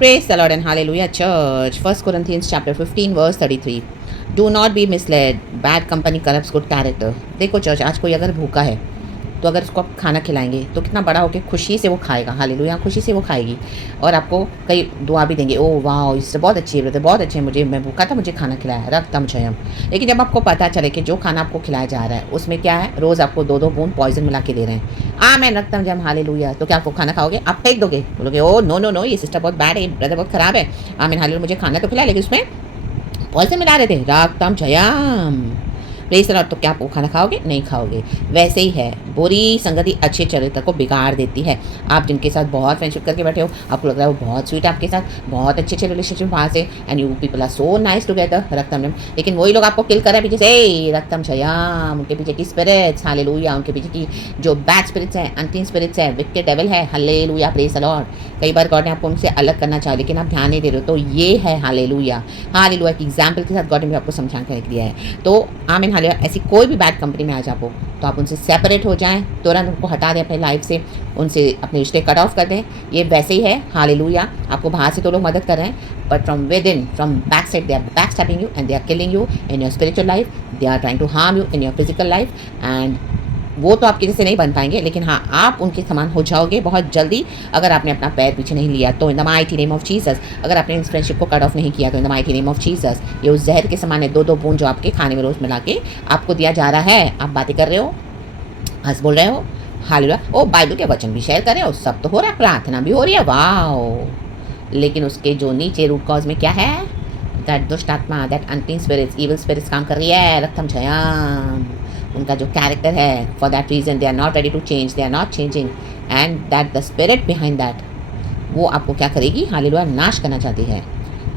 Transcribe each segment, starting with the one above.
Praise the Lord and hallelujah, church. 1 Corinthians chapter 15 verse 33. Do not be misled. Bad company corrupts good character. देखो church, आज कोई अगर भूखा है तो अगर उसको आप खाना खिलाएंगे तो कितना बड़ा होकर खुशी से वो खाएगा। हालेलुया, खुशी से वो खाएगी और आपको कई दुआ भी देंगे। ओह वाह, इससे बहुत अच्छी है ब्रदर, बहुत अच्छे हैं, मुझे मैं भूखा था, मुझे खाना खिलाया, रक्तम जयम। लेकिन जब आपको पता चले कि जो खाना आपको खिलाया जा रहा है उसमें क्या है, रोज़ आपको 2-2 बूंद पॉइजन मिला के दे रहे हैं। मैं रक्तम जयम, हालेलुया। तो क्या आपको खाना खाओगे? आप फेंक दोगे, बोलोगे ओ नो नो नो, ये सिस्टर बहुत बैड है, ब्रदर बहुत ख़राब है। आमीन हालेलुया, मुझे खाना तो खिलाया लेकिन उसमें पॉइजन मिला रहे थे। रक्तम जयम, प्रेज़ द लॉर्ड। तो क्या आप वो खाना खाओगे? नहीं खाओगे। वैसे ही है, बुरी संगति अच्छे चरित्र को बिगाड़ देती है। आप जिनके साथ बहुत फ्रेंडशिप करके बैठे हो, आपको लग रहा है वो बहुत स्वीट है आपके साथ, बहुत अच्छे रिलेशनशिप वहाँ से, and you people are so nice together, रक्तम जयम। लेकिन वही लोग आपको किल कर रहे हैं पीछे से, रक्तम जयम। उनके पीछे की स्पिरिट्स, हालेलुया, उनके पीछे की जो बैड स्पिरिट्स हैं, अनक्लीन स्पिरिट्स है, विक्टेड डेविल है, हालेलुया, प्रेज़ द लॉर्ड। कई बार गॉड ने आपको उनसे अलग करना चाहा लेकिन आप ध्यान नहीं दे रहे हो। तो ये है हालेलुया, हालेलुया की एग्जाम्पल के साथ गॉड ने भी आपको समझा कर दिया है। तो आमीन हालेलुया, ऐसी कोई भी बैड कंपनी में आ जाओ तो आप उनसे सेपरेट हो जाएं, तुरंत उनको हटा दें अपने लाइफ से, उनसे अपने रिश्ते कट ऑफ कर दें। ये वैसे ही है, हालेलुया। आपको बाहर से तो लोग मदद कर रहे हैं but from within, from back side they are back stabbing you and they are killing you in your spiritual life, they are trying to harm you in your physical life. And वो तो आपके जैसे नहीं बन पाएंगे लेकिन हाँ, आप उनके समान हो जाओगे बहुत जल्दी अगर आपने अपना पैर पीछे नहीं लिया तो। In the mighty name of Jesus, अगर आपने इस फ्रेंडशिप को कट ऑफ नहीं किया तो in the mighty name of Jesus, ये उस जहर के समान है, 2-2 बूंद जो आपके खाने में रोज़ मिला के आपको दिया जा रहा है। आप बातें कर रहे हो, हंस बोल रहे हो, हालेलुया, ओ बाइबल के वचन भी शेयर कर रहे हो, सब तो हो रहा है, प्रार्थना भी हो रही है, वाह। लेकिन उसके जो नीचे रूट कॉज में क्या है, दैट दुष्ट आत्मा, that unclean spirits, evil spirits काम कर रही है, रक्तम जयम। उनका जो कैरेक्टर है, for that reason they are not ready to change, they are not changing, and that the spirit behind that, वो आपको क्या करेगी, हालेलुया, नाश करना चाहती है।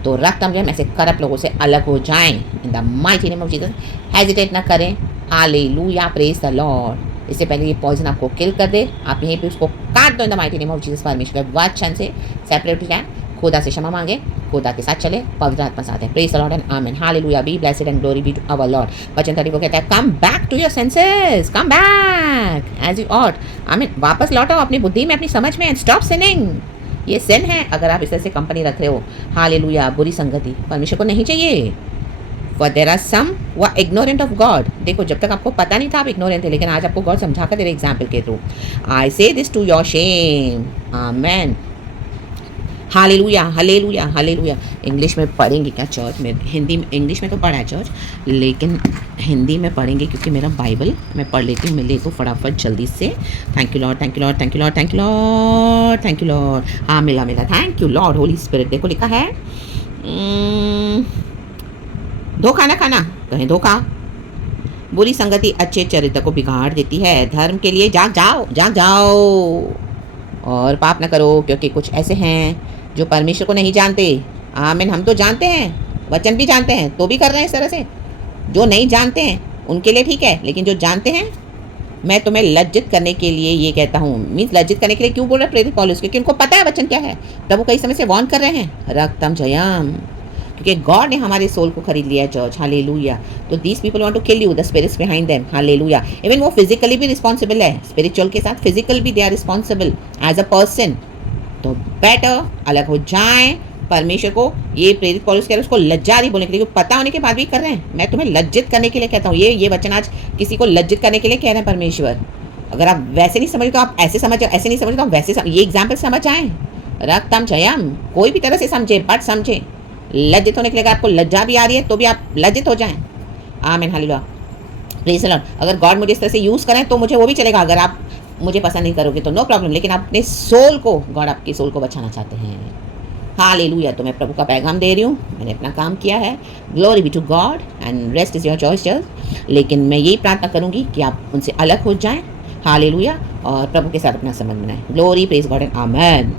तो रक्तम जयम, ऐसे करप्ट लोगों से अलग हो जाएं in the mighty name of Jesus. Hesitate ना करें, हालेलुया, प्रेज द लॉर्ड। इससे पहले ये पॉइजन आपको किल कर दे, आप यहीं पे उसको काट दो in the mighty name of Jesus. परमेश्वर के वचन से सेपरेट हो जाए, खुदा से क्षमा मांगे, खुदा के साथ चले, पवित्र आत्मा साथ है। Praise the lord and amen, hallelujah, be blessed and glory be to our lord. वचन 30 को कहता है, come back to your senses, come back as you ought. Amen, वापस लौटो अपनी बुद्धि में, अपनी समझ में, एंड स्टॉप सिनिंग। ये सिन है अगर आप इस तरह से कंपनी रख रहे हो, हालेलुया। बुरी संगति परमेश्वर को नहीं चाहिए। For there are some who are ignorant of God. देखो, जब तक आपको पता नहीं था आप इग्नोरेंट थे, लेकिन आज आपको गॉड समझा कर दे रहे एग्जाम्पल के through. I say this to your shame, amen, hallelujah, hallelujah, hallelujah. English में पढ़ेंगे क्या चर्च में? हिंदी में, इंग्लिश में तो पढ़ा है चर्च, लेकिन हिंदी में पढ़ेंगे क्योंकि मेरा बाइबल मैं पढ़ लेती हूँ, मैं ले तो फटाफट जल्दी से। Thank you Lord, thank you Lord, thank you Lord, thank you Lord, thank you Lord. हाँ, मिला मिला, thank you Lord Holi spirit. देखो लिखा है, धोखा ना खाना, कहें धोखा। बुरी संगति अच्छे चरित्र को बिगाड़ देती है। धर्म के लिए जाग जाओ, जाग जाओ और पाप ना करो, क्योंकि कुछ ऐसे हैं जो परमेश्वर को नहीं जानते। आमीन, हम तो जानते हैं, वचन भी जानते हैं, तो भी कर रहे हैं इस तरह से। जो नहीं जानते हैं उनके लिए ठीक है, लेकिन जो जानते हैं, मैं तुम्हें लज्जित करने के लिए ये कहता हूँ। मीन्स लज्जित करने के लिए क्यों बोल रहे प्रेरित पौलुस? क्योंकि उनको पता है वचन क्या है। प्रभु कई समय से वार्न कर रहे हैं, रक्तम जयम, क्योंकि गॉड ने हमारे सोल को खरीद लिया चर्च, हालेलुया। तो these people want to kill you, the spirits behind them, hallelujah. Even वो फिजिकली भी रिस्पॉन्सिबल है, स्पिरिचुअल के साथ फिजिकल भी they are responsible as a person. तो बेटर अलग हो जाएं परमेश्वर को। ये प्रेरित पौलुस कह रहे हैं उसको लज्जा नहीं बोलने के लिए, पता होने के बाद भी कर रहे हैं। मैं तुम्हें लज्जित करने के लिए कहता हूँ, ये वचन आज किसी को लज्जित करने के लिए कह रहे हैं परमेश्वर। अगर आप वैसे नहीं समझे तो आप ऐसे समझ, ऐसे नहीं समझे तो आप वैसे ये एग्जाम्पल समझ आए, रक्तम जयम। कोई भी तरह से समझे, बट समझे, लज्जित होने के लिए। अगर आपको लज्जा भी आ रही है तो भी आप लज्जित हो जाएं। आमीन, हालेलुया, प्रेज़ द लॉर्ड। अगर गॉड मुझे इस तरह से यूज़ करें तो मुझे वो भी चलेगा। अगर आप मुझे पसंद नहीं करोगे तो नो प्रॉब्लम, लेकिन आप अपने सोल को, गॉड आपकी सोल को बचाना चाहते हैं, हालेलुया। तो मैं प्रभु का पैगाम दे रही हूँ, मैंने अपना काम किया है, glory be to God and rest is your choice church. लेकिन मैं यही प्रार्थना करूँगी कि आप उनसे अलग हो जाएं, हालेलुया, और प्रभु के साथ अपना संबंध बनाएं। Glory, praise God and amen.